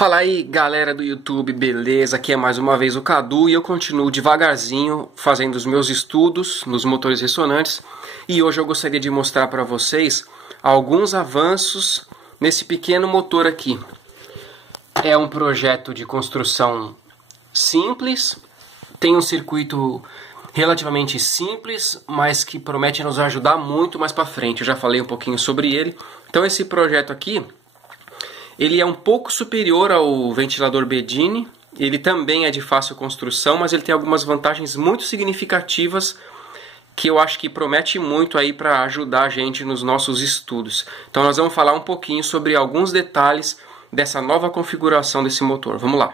Fala aí, galera do YouTube, beleza? Aqui é mais uma vez o Cadu e eu continuo devagarzinho fazendo os meus estudos nos motores ressonantes, e hoje eu gostaria de mostrar para vocês alguns avanços nesse pequeno motor aqui. É um projeto de construção simples, tem um circuito relativamente simples, mas que promete nos ajudar muito mais para frente. Eu já falei um pouquinho sobre ele. Então esse projeto aqui, ele é um pouco superior ao ventilador Bedini, ele também é de fácil construção, mas ele tem algumas vantagens muito significativas que eu acho que promete muito aí para ajudar a gente nos nossos estudos. Então nós vamos falar um pouquinho sobre alguns detalhes dessa nova configuração desse motor. Vamos lá.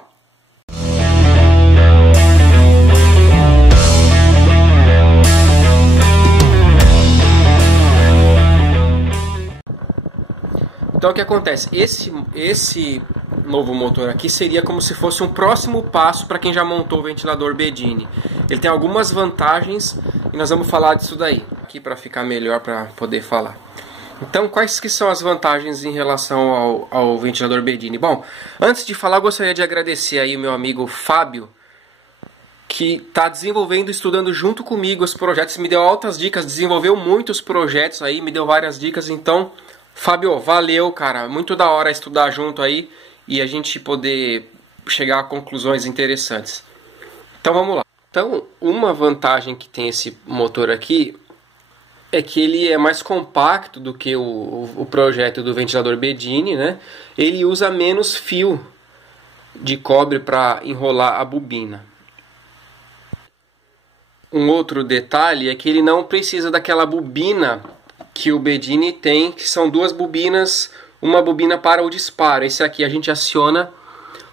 Então o que acontece? Esse novo motor aqui seria como se fosse um próximo passo para quem já montou o ventilador Bedini. Ele tem algumas vantagens e nós vamos falar disso daí, aqui para ficar melhor para poder falar. Então quais que são as vantagens em relação ao ventilador Bedini? Bom, antes de falar eu gostaria de agradecer aí o meu amigo Fábio, que está desenvolvendo, estudando junto comigo os projetos, me deu altas dicas, desenvolveu muitos projetos aí, me deu várias dicas. Então Fábio, valeu, cara, muito da hora estudar junto aí e a gente poder chegar a conclusões interessantes. Então vamos lá. Então, uma vantagem que tem esse motor aqui é que ele é mais compacto do que o projeto do ventilador Bedini, né? Ele usa menos fio de cobre para enrolar a bobina. Um outro detalhe é que ele não precisa daquela bobina que o Bedini tem, que são duas bobinas, uma bobina para o disparo. Esse aqui a gente aciona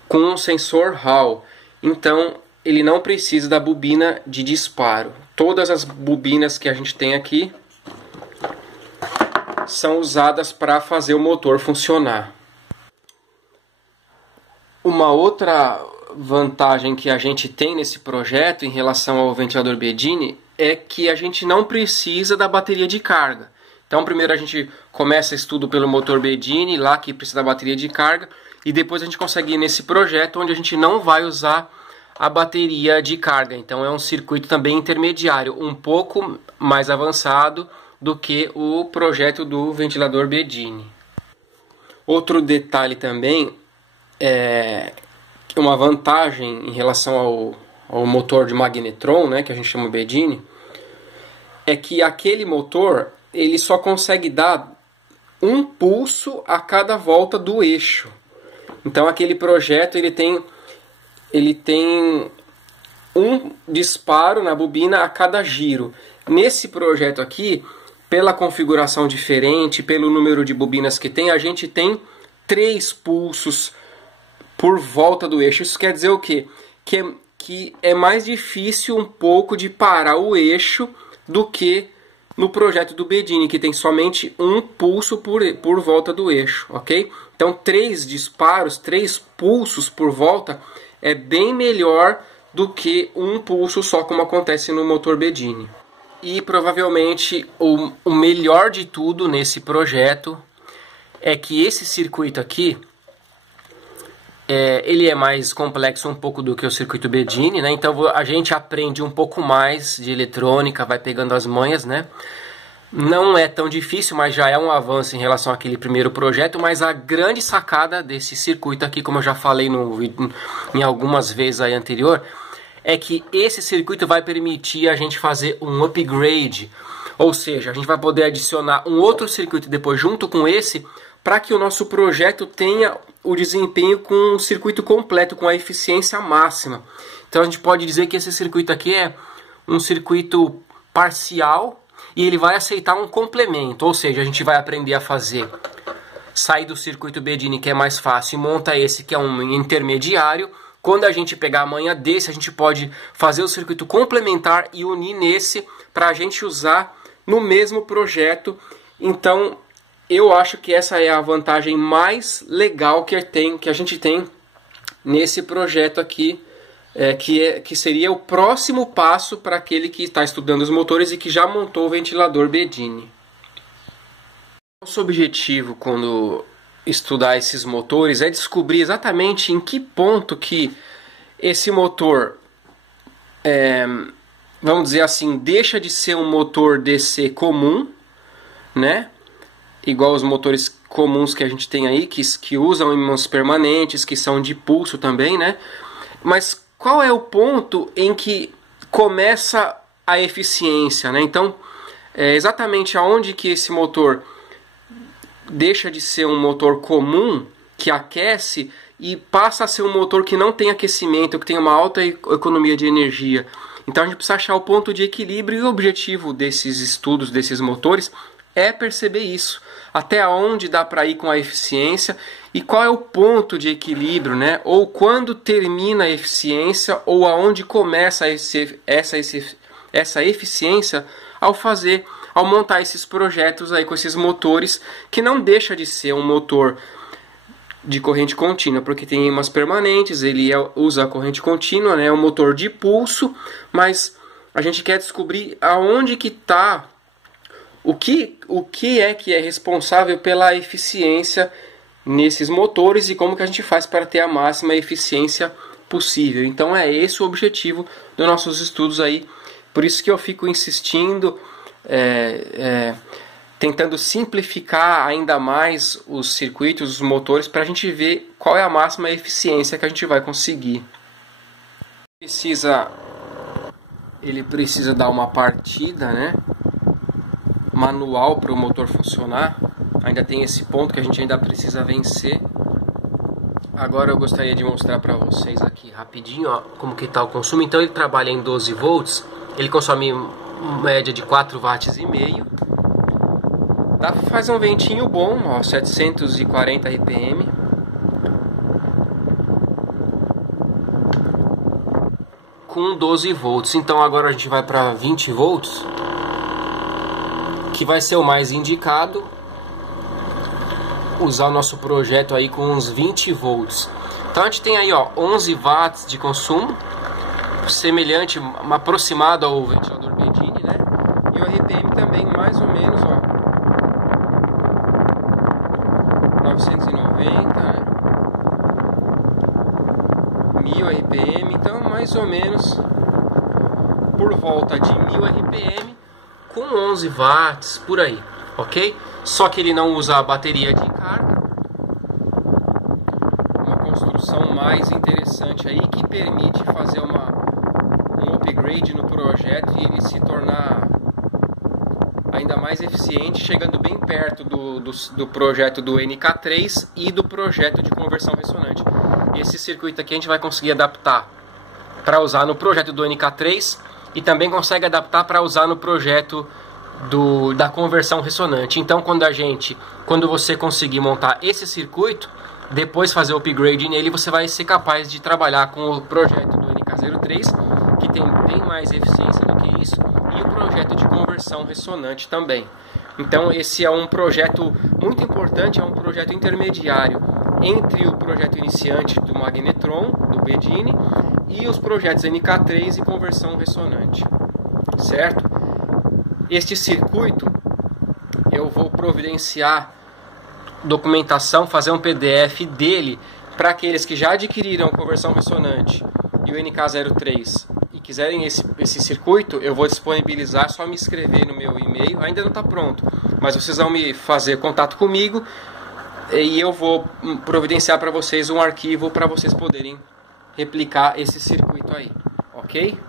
com um sensor Hall. Então ele não precisa da bobina de disparo. Todas as bobinas que a gente tem aqui são usadas para fazer o motor funcionar. Uma outra vantagem que a gente tem nesse projeto em relação ao ventilador Bedini é que a gente não precisa da bateria de carga. Então primeiro a gente começa estudo pelo motor Bedini, lá que precisa da bateria de carga, e depois a gente consegue ir nesse projeto onde a gente não vai usar a bateria de carga. Então é um circuito também intermediário, um pouco mais avançado do que o projeto do ventilador Bedini. Outro detalhe também, uma vantagem em relação ao motor de magnetron, né, que a gente chama Bedini, é que aquele motor ele só consegue dar um pulso a cada volta do eixo. Então aquele projeto ele tem um disparo na bobina a cada giro. Nesse projeto aqui, pela configuração diferente, pelo número de bobinas que tem, a gente tem 3 pulsos por volta do eixo. Isso quer dizer o quê? Que é mais difícil um pouco de parar o eixo do que no projeto do Bedini, que tem somente um pulso por volta do eixo, ok? Então 3 disparos, 3 pulsos por volta é bem melhor do que um pulso só, como acontece no motor Bedini. E provavelmente o melhor de tudo nesse projeto é que esse circuito aqui, ele é mais complexo um pouco do que o circuito Bedini, né? Então a gente aprende um pouco mais de eletrônica, vai pegando as manhas, né? Não é tão difícil, mas já é um avanço em relação àquele primeiro projeto. Mas a grande sacada desse circuito aqui, como eu já falei em algumas vezes aí anterior, é que esse circuito vai permitir a gente fazer um upgrade. Ou seja, a gente vai poder adicionar um outro circuito depois junto com esse, para que o nosso projeto tenha o desempenho com um circuito completo, com a eficiência máxima. Então a gente pode dizer que esse circuito aqui é um circuito parcial e ele vai aceitar um complemento, ou seja, a gente vai aprender a sair do circuito Bedini, que é mais fácil, e monta esse que é um intermediário. Quando a gente pegar a manha desse, a gente pode fazer o circuito complementar e unir nesse para a gente usar no mesmo projeto. Então eu acho que essa é a vantagem mais legal que a gente tem nesse projeto aqui, que seria o próximo passo para aquele que está estudando os motores e que já montou o ventilador Bedini. Nosso objetivo quando estudar esses motores é descobrir exatamente em que ponto que esse motor, vamos dizer assim, deixa de ser um motor DC comum, né? Igual os motores comuns que a gente tem aí, que usam ímãs permanentes, que são de pulso também, né? Mas qual é o ponto em que começa a eficiência, né? Então, exatamente aonde que esse motor deixa de ser um motor comum, que aquece, e passa a ser um motor que não tem aquecimento, que tem uma alta economia de energia. Então a gente precisa achar o ponto de equilíbrio, e o objetivo desses estudos, desses motores, é perceber isso. Até onde dá para ir com a eficiência e qual é o ponto de equilíbrio, né? Ou quando termina a eficiência, ou aonde começa essa eficiência ao montar esses projetos aí com esses motores, que não deixa de ser um motor de corrente contínua, porque tem ímãs permanentes, ele usa a corrente contínua, né? É um motor de pulso, mas a gente quer descobrir aonde que está, o que é responsável pela eficiência nesses motores e como que a gente faz para ter a máxima eficiência possível. Então é esse o objetivo dos nossos estudos aí. Por isso que eu fico insistindo, tentando simplificar ainda mais os circuitos, os motores, para a gente ver qual é a máxima eficiência que a gente vai conseguir. Ele precisa dar uma partida, né, manual para o motor funcionar. Ainda tem esse ponto que a gente ainda precisa vencer. Agora eu gostaria de mostrar para vocês aqui rapidinho, ó, como que está o consumo. Então ele trabalha em 12 volts, ele consome média de 4,5 watts. Dá para fazer um ventinho bom, ó, 740 RPM. Com 12 volts. Então agora a gente vai para 20 volts, que vai ser o mais indicado. Usar o nosso projeto aí com uns 20 volts. Então a gente tem aí, ó, 11 watts de consumo, semelhante, aproximado ao ventilador Bedini, né? E o RPM também mais ou menos, ó, 990, né? 1000 RPM, então mais ou menos por volta de 1000 RPM com 11 watts por aí, ok? Só que ele não usa a bateria de carga. Uma construção mais interessante aí, que permite fazer um upgrade no projeto e ele se tornar ainda mais eficiente, chegando bem perto do projeto do NK3 e do projeto de conversão ressonante. Esse circuito aqui a gente vai conseguir adaptar para usar no projeto do NK3 e também consegue adaptar para usar no projeto da conversão ressonante. Então quando você conseguir montar esse circuito, depois fazer o upgrade nele, você vai ser capaz de trabalhar com o projeto do NK03, que tem bem mais eficiência do que isso, e o projeto de conversão ressonante também. Então esse é um projeto muito importante, é um projeto intermediário entre o projeto iniciante do Magnetron, do Bedini, e os projetos NK3 e conversão ressonante, certo? Este circuito eu vou providenciar documentação, fazer um PDF dele para aqueles que já adquiriram conversão ressonante e o NK03 e quiserem esse circuito. Eu vou disponibilizar, é só me escrever no meu e-mail. Ainda não está pronto, mas vocês vão me fazer contato comigo e eu vou providenciar para vocês um arquivo para vocês poderem replicar esse circuito aí, ok?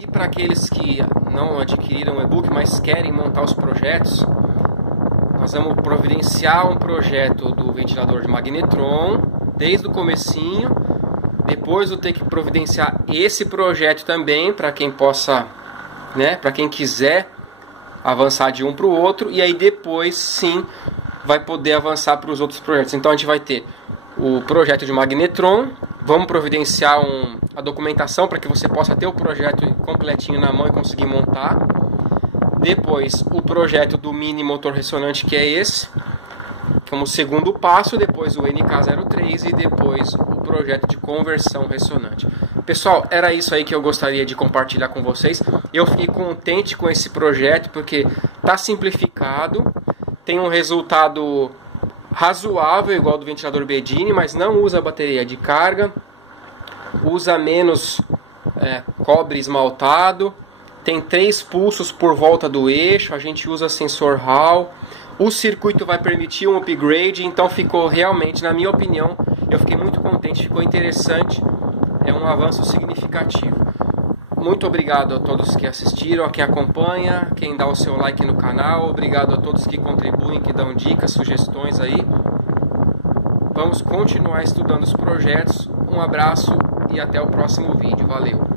E para aqueles que não adquiriram o e-book, mas querem montar os projetos, nós vamos providenciar um projeto do ventilador de Magnetron desde o comecinho. Depois vou ter que providenciar esse projeto também para quem possa, né, para quem quiser avançar de um para o outro, e aí depois sim vai poder avançar para os outros projetos. Então a gente vai ter o projeto de Magnetron, vamos providenciar a documentação para que você possa ter o projeto completinho na mão e conseguir montar. Depois o projeto do mini motor ressonante, que é esse, como segundo passo. Depois o NK03 e depois o projeto de conversão ressonante. Pessoal, era isso aí que eu gostaria de compartilhar com vocês. Eu fiquei contente com esse projeto porque está simplificado, tem um resultado razoável, igual do ventilador Bedini, mas não usa bateria de carga, usa menos cobre esmaltado, tem 3 pulsos por volta do eixo, a gente usa sensor Hall, o circuito vai permitir um upgrade, então ficou realmente, na minha opinião, eu fiquei muito contente, ficou interessante, é um avanço significativo. Muito obrigado a todos que assistiram, a quem acompanha, quem dá o seu like no canal, obrigado a todos que contribuem, que dão dicas, sugestões aí. Vamos continuar estudando os projetos. Um abraço e até o próximo vídeo. Valeu!